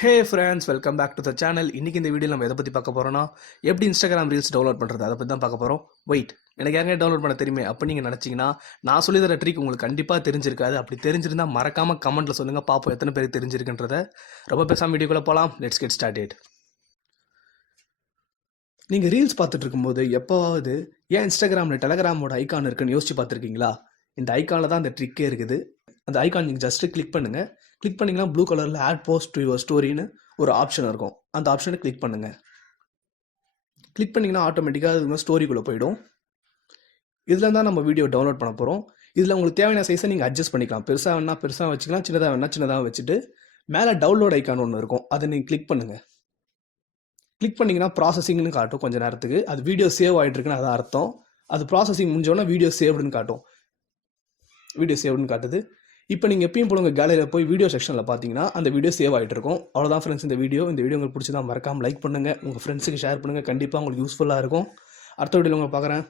Hey friends, welcome back to the channel. இன்றைக்கி இந்த video நம்ம எதை பற்றி பார்க்க போகிறோம்னா, எப்படி இன்ஸ்டாகிராம் ரீல்ஸ் டவுன்லோட் பண்ணுறது அதை பற்றி தான் பார்க்க போகிறோம். வெயிட், எனக்கு யாருங்க டவுன்லோட் பண்ண தெரியுமே அப்போ நீங்கள் நினச்சிங்கன்னா, நான் சொல்லி தர ட்ரிக் உங்களுக்கு கண்டிப்பாக தெரிஞ்சிருக்காது. அப்படி தெரிஞ்சிருந்தால் மறக்காமல் கமெண்ட்டில் சொல்லுங்கள், பார்ப்போம் எத்தனை பேருக்கு தெரிஞ்சிருக்குன்றதை. ரொம்ப பேசாமல் வீடியோக்குள்ளே போகலாம். Let's get started. நீங்கள் ரீல்ஸ் பார்த்துட்டு இருக்கும்போது எப்போவாவது ஏன் இன்ஸ்டாகிராமில் டெலகிராமோட ஐக்கான் இருக்குன்னு யோசிச்சு பார்த்துருக்கீங்களா? இந்த ஐக்கானில் தான் அந்த ட்ரிக்கே இருக்குது. அந்த ஐக்கான் நீங்கள் ஜஸ்ட்டு கிளிக் பண்ணுங்கள். கிளிக் பண்ணிங்கன்னா ப்ளூ கலரில் ஆட் போஸ்ட் டு யுவர் ஸ்டோரின்னு ஒரு ஆப்ஷன் இருக்கும். அந்த ஆப்ஷனை கிளிக் பண்ணுங்கள். கிளிக் பண்ணிங்கன்னா ஆட்டோமேட்டிக்காக அது ஸ்டோரிக்குள்ளே போயிடும். இதில் தான் நம்ம வீடியோ டவுன்லோட் பண்ண போகிறோம். இதில் உங்களுக்கு தேவையான சைஸை நீங்கள் அட்ஜஸ்ட் பண்ணிக்கலாம். பெருசாக வேணா பெருசாக வச்சுக்கலாம், சின்னதாக வேணா சின்னதாக வச்சுட்டு மேலே டவுன்லோட் ஐக்கான் ஒன்று இருக்கும், அதை நீங்கள் கிளிக் பண்ணுங்கள். கிளிக் பண்ணிங்கன்னா ப்ராசஸிங்னு காட்டும். கொஞ்சம் நேரத்துக்கு அது வீடியோ சேவ் ஆகிட்டு இருக்குன்னு அது அர்த்தம். அது ப்ராசஸிங் முடிஞ்சோன்னா வீடியோ சேவ்டுன்னு காட்டும். வீடியோ சேவ்டுன்னு காட்டுது. இப்போ நீங்கள் எப்பயும் போல உங்கள் கேலரியில் போய் வீடியோ செக்ஷனில் பார்த்தீங்கன்னா அந்த வீடியோ சேவ் ஆகிட்டு இருக்கும். அவ்வளோதான் ஃப்ரெண்ட்ஸ் இந்த வீடியோ உங்களுக்கு பிடிச்சதா மறக்காமல் லைக் பண்ணுங்கள், உங்கள் ஃப்ரெண்ட்ஸுக்கு ஷேர் பண்ணுங்கள். கண்டிப்பாக உங்களுக்கு யூஸ்ஃபுல்லாக இருக்கும். அடுத்த வீடியோவில் உங்களை பார்க்குறேன்.